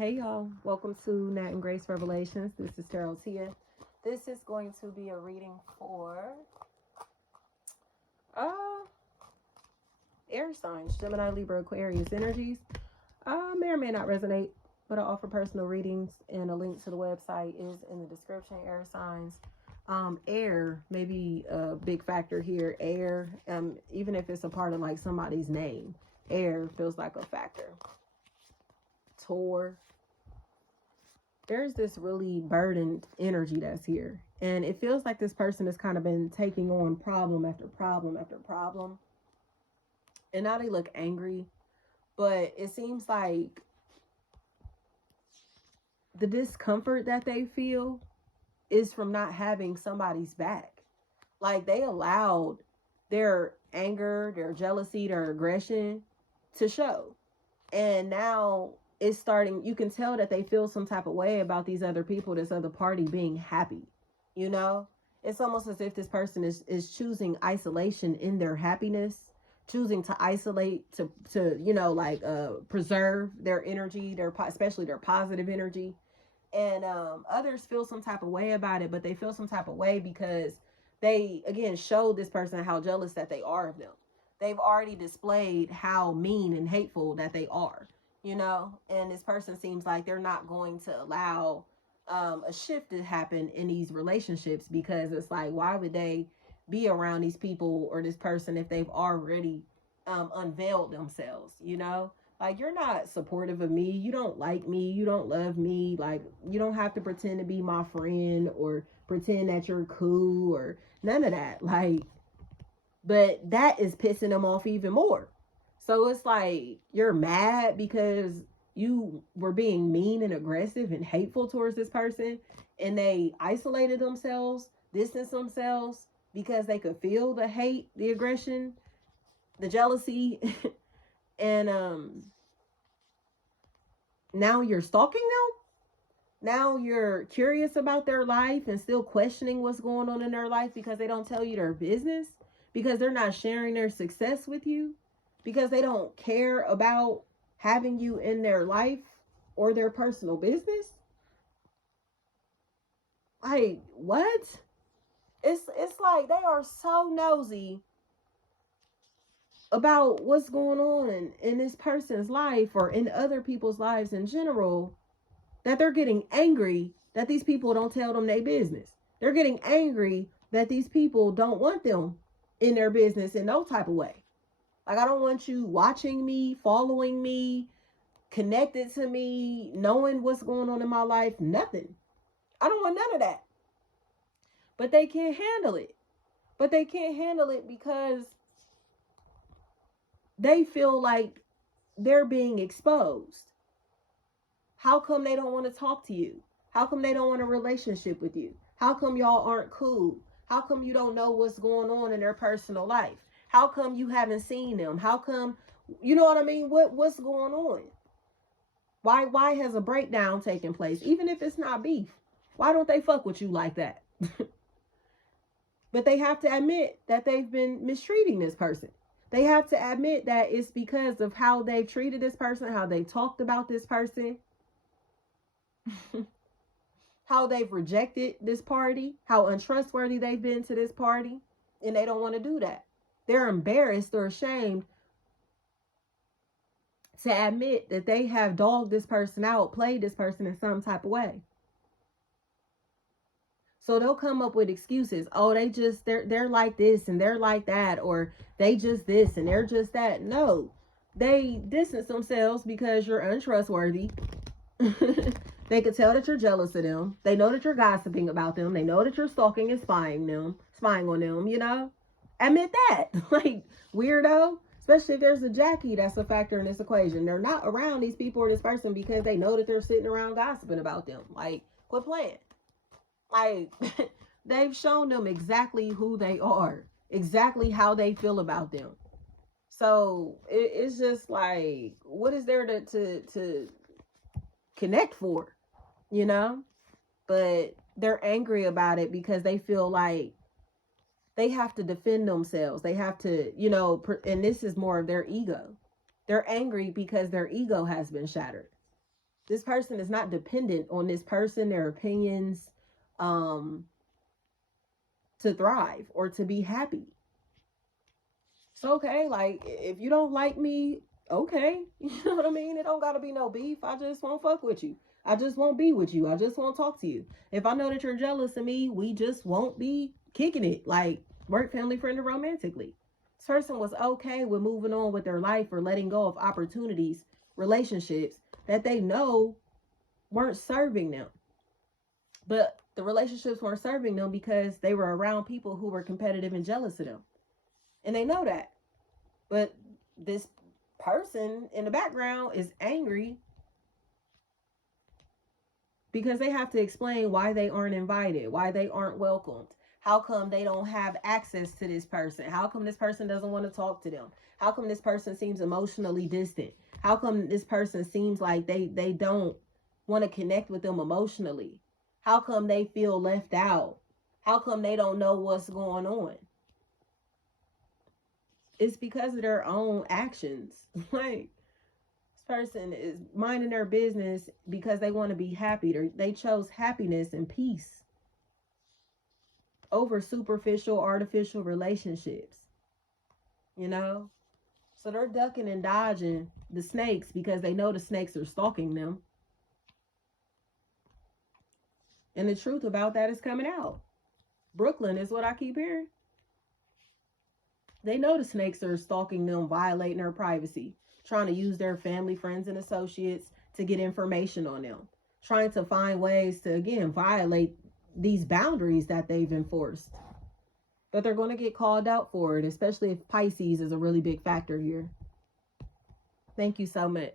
Hey y'all, welcome to Nat and Grace Revelations. This is Tarot Tia. This is going to be a reading for uh air signs, Gemini, Libra, Aquarius energies. May or may not resonate, but I offer personal readings and a link to the website is in the description. Air signs. Air may be a big factor here. Air, even if it's a part of like somebody's name, air feels like a factor. Tor, there's this really burdened energy that's here. And it feels like this person has kind of been taking on problem after problem after problem. And now they look angry. But it seems like the discomfort that they feel is from not having somebody's back. Like they allowed their anger, their jealousy, their aggression to show. And now it's starting, you can tell that they feel some type of way about these other people, this other party being happy. You know, it's almost as if this person is choosing isolation in their happiness, choosing to isolate to preserve their energy, especially their positive energy. And others feel some type of way about it, but they feel some type of way because they again showed this person how jealous that they are of them. They've already displayed how mean and hateful that they are, and this person seems like they're not going to allow a shift to happen in these relationships, because it's like, why would they be around these people or this person if they've already unveiled themselves, like, you're not supportive of me, you don't like me, you don't love me, like, you don't have to pretend to be my friend or pretend that you're cool or none of that, like, but that is pissing them off even more. So it's like you're mad because you were being mean and aggressive and hateful towards this person, and they isolated themselves, distanced themselves because they could feel the hate, the aggression, the jealousy. And now you're stalking them. Now you're curious about their life and still questioning what's going on in their life because they don't tell you their business, because they're not sharing their success with you, because they don't care about having you in their life or their personal business. Like, what? It's like they are so nosy about what's going on in this person's life or in other people's lives in general, that they're getting angry that these people don't tell them their business. They're getting angry that these people don't want them in their business in no type of way. Like, I don't want you watching me, following me, connected to me, knowing what's going on in my life, nothing. I don't want none of that. But they can't handle it. But they can't handle it because they feel like they're being exposed. How come they don't want to talk to you? How come they don't want a relationship with you? How come y'all aren't cool? How come you don't know what's going on in their personal life? How come you haven't seen them? How come, you know what I mean? What's going on? Why has a breakdown taken place? Even if it's not beef, why don't they fuck with you like that? But they have to admit that they've been mistreating this person. They have to admit that it's because of how they've treated this person, how they talked about this person, how they've rejected this party, how untrustworthy they've been to this party, and they don't want to do that. They're embarrassed or ashamed to admit that they have dogged this person out, played this person in some type of way. So they'll come up with excuses. Oh, they're like this and they're like that, or they just this and they're just that. No, they distance themselves because you're untrustworthy. They could tell that you're jealous of them. They know that you're gossiping about them. They know that you're stalking and spying on them, Admit that. Like, weirdo. Especially if there's a Jackie that's a factor in this equation. They're not around these people or this person because they know that they're sitting around gossiping about them. Like, quit playing. Like, they've shown them exactly who they are, exactly how they feel about them. So it's just like, what is there to connect for, But they're angry about it because they feel like they have to defend themselves. They have to, and this is more of their ego. They're angry because their ego has been shattered. This person is not dependent on this person, their opinions, to thrive or to be happy. So, okay, like if you don't like me, okay, you know what I mean? It don't gotta be no beef. I just won't fuck with you. I just won't be with you. I just won't talk to you. If I know that you're jealous of me, we just won't be kicking it like work, family, friend, or romantically. This person was okay with moving on with their life or letting go of opportunities, relationships that they know weren't serving them. But the relationships weren't serving them because they were around people who were competitive and jealous of them. And they know that. But this person in the background is angry because they have to explain why they aren't invited, why they aren't welcomed. How come they don't have access to this person? How come this person doesn't want to talk to them? How come this person seems emotionally distant? How come this person seems like they don't want to connect with them emotionally? How come they feel left out? How come they don't know what's going on? It's because of their own actions. Like, this person is minding their business because they want to be happy. They chose happiness and peace over superficial, artificial relationships, you know? So they're ducking and dodging the snakes because they know the snakes are stalking them. And the truth about that is coming out. Brooklyn is what I keep hearing. They know the snakes are stalking them, violating their privacy, trying to use their family, friends, and associates to get information on them, trying to find ways to, again, violate these boundaries that they've enforced. But they're going to get called out for it, especially if Pisces is a really big factor here. Thank you so much.